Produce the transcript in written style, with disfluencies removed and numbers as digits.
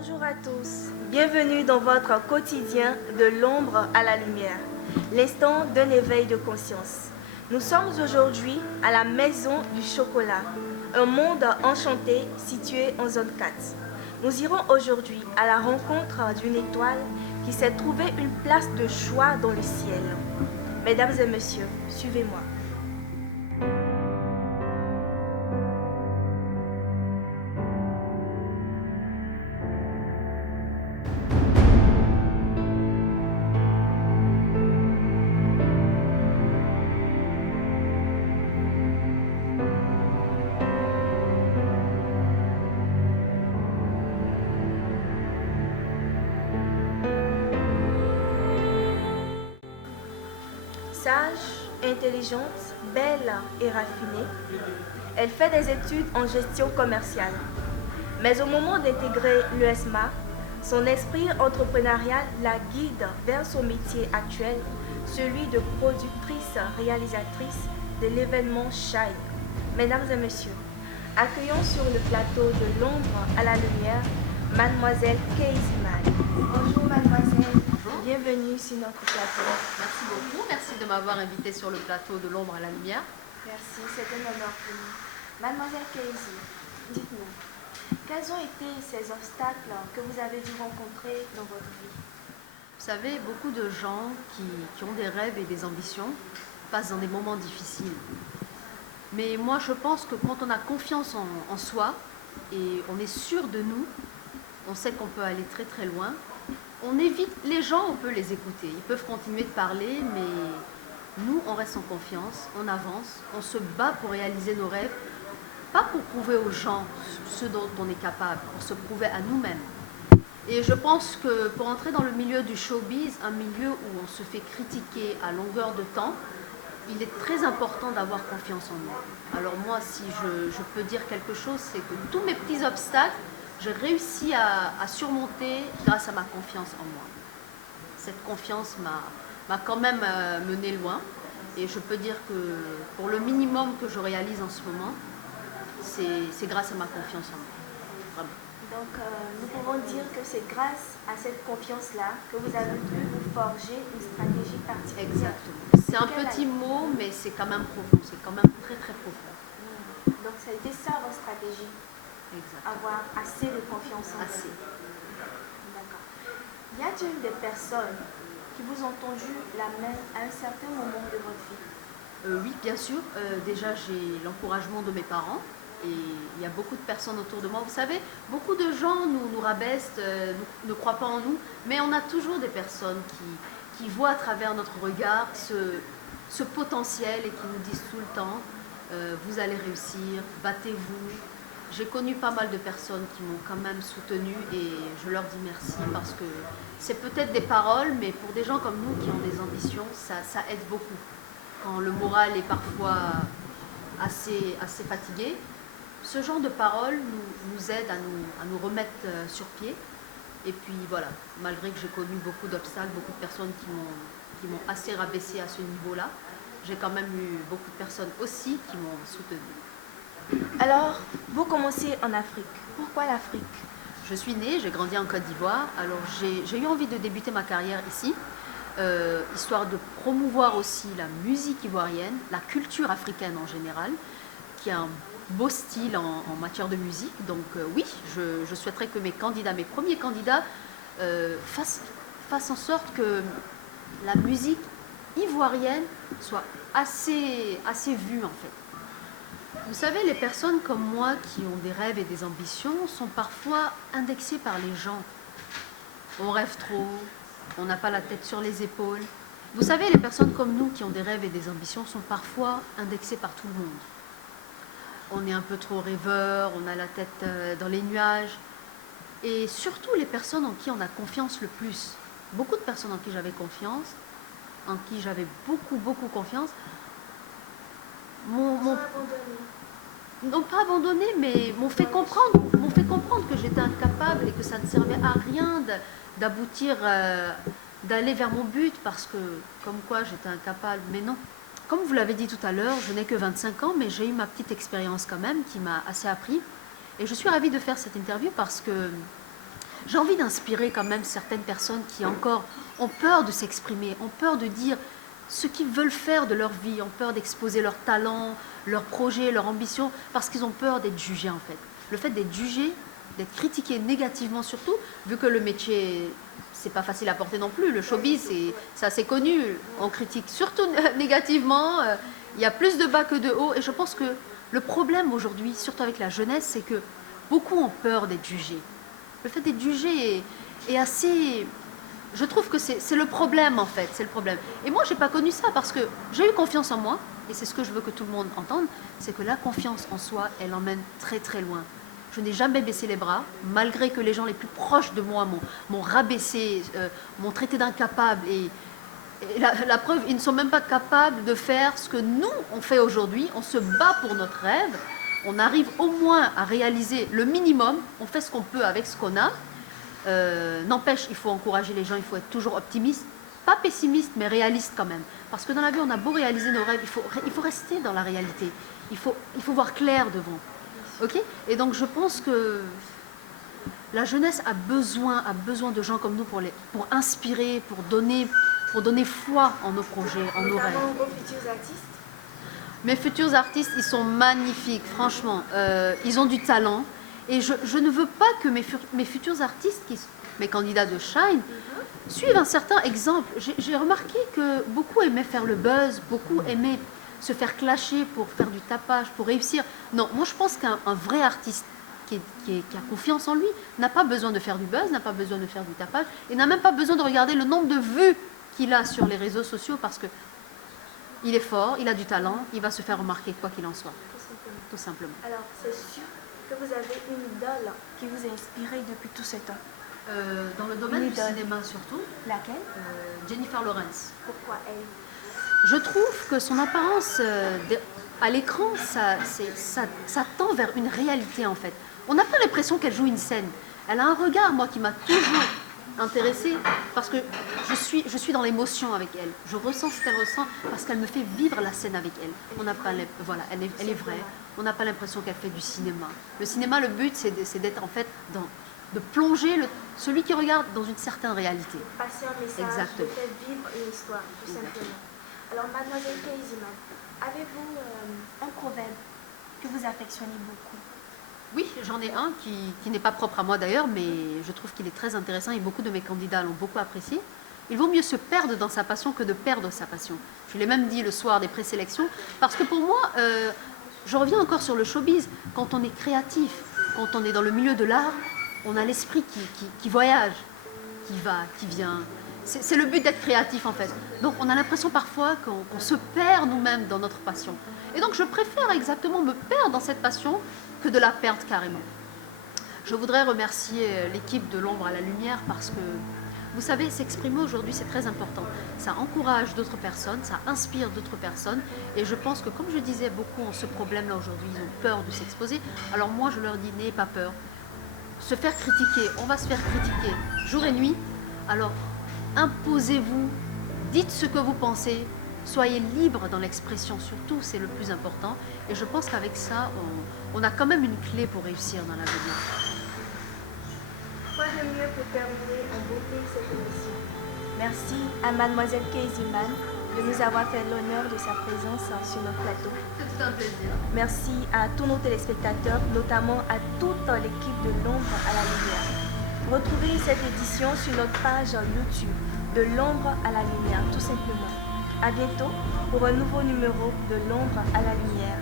Bonjour à tous, bienvenue dans votre quotidien de l'ombre à la lumière, l'instant d'un éveil de conscience. Nous sommes aujourd'hui à la Maison du Chocolat, un monde enchanté situé en zone 4. Nous irons aujourd'hui à la rencontre d'une étoile qui s'est trouvé une place de choix dans le ciel. Mesdames et messieurs, suivez-moi. Sage, intelligente, belle et raffinée, elle fait des études en gestion commerciale. Mais au moment d'intégrer l'ESMA, son esprit entrepreneurial la guide vers son métier actuel, celui de productrice-réalisatrice de l'événement Shine. Mesdames et messieurs, accueillons sur le plateau de l'ombre à la lumière Mademoiselle Casey Mann. Bonjour mademoiselle. Bienvenue sur notre plateau. Merci beaucoup, merci de m'avoir invité sur le plateau de l'ombre à la lumière. Merci, c'est un honneur pour nous. Mademoiselle Casey, dites-nous, quels ont été ces obstacles que vous avez dû rencontrer dans votre vie? Vous savez, beaucoup de gens qui ont des rêves et des ambitions passent dans des moments difficiles. Mais moi, je pense que quand on a confiance en soi et on est sûr de nous, on sait qu'on peut aller très très loin. On évite, les gens, on peut les écouter, ils peuvent continuer de parler, mais nous, on reste en confiance, on avance, on se bat pour réaliser nos rêves, pas pour prouver aux gens ce dont on est capable, pour se prouver à nous-mêmes. Et je pense que pour entrer dans le milieu du showbiz, un milieu où on se fait critiquer à longueur de temps, il est très important d'avoir confiance en nous. Alors moi, si je peux dire quelque chose, c'est que tous mes petits obstacles, j'ai réussi à surmonter grâce à ma confiance en moi. Cette confiance m'a quand même mené loin. Et je peux dire que pour le minimum que je réalise en ce moment, c'est grâce à ma confiance en moi. Vraiment. Donc, nous pouvons dire que c'est grâce à cette confiance-là que vous avez pu vous forger une stratégie particulière. Exactement. C'est un petit mot, mais c'est quand même profond. C'est quand même très, très profond. Donc, ça a été ça votre stratégie? Exactement. Avoir assez de confiance en Assez. vous. D'accord. Y a-t-il des personnes qui vous ont tendu la main à un certain moment de votre vie? Oui, bien sûr. Déjà, j'ai l'encouragement de mes parents. Et il y a beaucoup de personnes autour de moi. Vous savez, beaucoup de gens nous rabaissent, ne croient pas en nous, mais on a toujours des personnes qui voient à travers notre regard ce potentiel et qui nous disent tout le temps, vous allez réussir, battez-vous. J'ai connu pas mal de personnes qui m'ont quand même soutenue et je leur dis merci parce que c'est peut-être des paroles, mais pour des gens comme nous qui ont des ambitions, ça aide beaucoup. Quand le moral est parfois assez fatigué, ce genre de paroles nous aide à nous remettre sur pied. Et puis voilà, malgré que j'ai connu beaucoup d'obstacles, beaucoup de personnes qui m'ont assez rabaissé à ce niveau-là, j'ai quand même eu beaucoup de personnes aussi qui m'ont soutenue. Alors, vous commencez en Afrique. Pourquoi l'Afrique? Je suis née, j'ai grandi en Côte d'Ivoire, alors j'ai eu envie de débuter ma carrière ici, histoire de promouvoir aussi la musique ivoirienne, la culture africaine en général, qui a un beau style en matière de musique. Donc oui, je souhaiterais que mes premiers candidats, fassent en sorte que la musique ivoirienne soit assez vue en fait. Vous savez, les personnes comme moi qui ont des rêves et des ambitions sont parfois indexées par les gens. On rêve trop, on n'a pas la tête sur les épaules. Vous savez, les personnes comme nous qui ont des rêves et des ambitions sont parfois indexées par tout le monde. On est un peu trop rêveur, on a la tête dans les nuages. Et surtout les personnes en qui on a confiance le plus. Beaucoup de personnes en qui j'avais confiance, en qui j'avais beaucoup confiance, n'ont pas abandonné, mais m'ont fait comprendre que j'étais incapable et que ça ne servait à rien d'aboutir, d'aller vers mon but parce que, comme quoi, j'étais incapable. Mais non. Comme vous l'avez dit tout à l'heure, je n'ai que 25 ans, mais j'ai eu ma petite expérience quand même qui m'a assez appris. Et je suis ravie de faire cette interview parce que J'ai envie d'inspirer quand même certaines personnes qui encore ont peur de s'exprimer, ont peur de dire ce qu'ils veulent faire de leur vie, ont peur d'exposer leurs talents, leurs projets, leurs ambitions, parce qu'ils ont peur d'être jugés en fait. Le fait d'être jugé, d'être critiqué négativement surtout, vu que le métier, c'est pas facile à porter non plus, le showbiz, c'est assez connu, on critique surtout négativement, il y a plus de bas que de haut, et je pense que le problème aujourd'hui, surtout avec la jeunesse, c'est que beaucoup ont peur d'être jugés. Le fait d'être jugé est assez... Je trouve que c'est le problème en fait, c'est le problème. Et moi, j'ai pas connu ça parce que j'ai eu confiance en moi, et c'est ce que je veux que tout le monde entende, c'est que la confiance en soi, elle emmène très très loin. Je n'ai jamais baissé les bras, malgré que les gens les plus proches de moi m'ont rabaissé, m'ont traité d'incapable. Et la preuve, ils ne sont même pas capables de faire ce que nous, on fait aujourd'hui. On se bat pour notre rêve, on arrive au moins à réaliser le minimum, on fait ce qu'on peut avec ce qu'on a. N'empêche, il faut encourager les gens, il faut être toujours optimiste, pas pessimiste, mais réaliste quand même. Parce que dans la vie, on a beau réaliser nos rêves, il faut rester dans la réalité. Il faut voir clair devant. Okay, et donc je pense que la jeunesse a besoin de gens comme nous pour inspirer, pour donner foi en nos projets, en nos rêves. Vos futurs artistes? Mes futurs artistes, ils sont magnifiques, franchement. Ils ont du talent. Et je ne veux pas que mes futurs artistes, mes candidats de Shine, suivent un certain exemple. J'ai remarqué que beaucoup aimaient faire le buzz, beaucoup aimaient se faire clasher pour faire du tapage, pour réussir. Non, moi je pense qu'un vrai artiste qui a confiance en lui n'a pas besoin de faire du buzz, n'a pas besoin de faire du tapage, et n'a même pas besoin de regarder le nombre de vues qu'il a sur les réseaux sociaux parce que il est fort, il a du talent, il va se faire remarquer quoi qu'il en soit. Tout simplement. Alors, c'est sûr que vous avez une idole qui vous a inspiré depuis tout ce temps. Dans le domaine du cinéma surtout. Laquelle? Jennifer Lawrence. Pourquoi elle? Je trouve que son apparence à l'écran, ça tend vers une réalité en fait. On n'a pas l'impression qu'elle joue une scène. Elle a un regard, moi, qui m'a toujours intéressée parce que je suis dans l'émotion avec elle. Je ressens ce qu'elle ressent parce qu'elle me fait vivre la scène avec elle. On n'a pas, voilà, elle est vraie. On n'a pas l'impression qu'elle fait du cinéma. Le cinéma, le but, c'est d'être en fait de plonger celui qui regarde dans une certaine réalité. Passer un message, exactement. De faire vivre une histoire, tout simplement. Alors, mademoiselle Keiziman, avez-vous un proverbe que vous affectionnez beaucoup? Oui, j'en ai un qui n'est pas propre à moi d'ailleurs, mais je trouve qu'il est très intéressant et beaucoup de mes candidats l'ont beaucoup apprécié. Il vaut mieux se perdre dans sa passion que de perdre sa passion. Je l'ai même dit le soir des présélections, parce que pour moi, je reviens encore sur le showbiz, quand on est créatif, quand on est dans le milieu de l'art, on a l'esprit qui voyage, qui va, qui vient. C'est le but d'être créatif en fait. Donc on a l'impression parfois qu'on se perd nous-mêmes dans notre passion. Et donc je préfère exactement me perdre dans cette passion que de la perdre carrément. Je voudrais remercier l'équipe de l'ombre à la lumière parce que, vous savez, s'exprimer aujourd'hui c'est très important. Ça encourage d'autres personnes, ça inspire d'autres personnes. Et je pense que comme je disais, beaucoup ont ce problème-là aujourd'hui, ils ont peur de s'exposer. Alors moi je leur dis, n'ayez pas peur. Se faire critiquer, on va se faire critiquer jour et nuit. Alors imposez-vous, dites ce que vous pensez, soyez libre dans l'expression surtout, c'est le plus important. Et je pense qu'avec ça, on a quand même une clé pour réussir dans la vie. Quoi de mieux pour terminer en beauté cette émission? Merci à mademoiselle Keiziman de nous avoir fait l'honneur de sa présence sur notre plateau. C'est un plaisir. Merci à tous nos téléspectateurs, notamment à toute l'équipe de l'ombre à la lumière. Retrouvez cette édition sur notre page YouTube de l'ombre à la lumière, tout simplement. À bientôt pour un nouveau numéro de l'ombre à la lumière.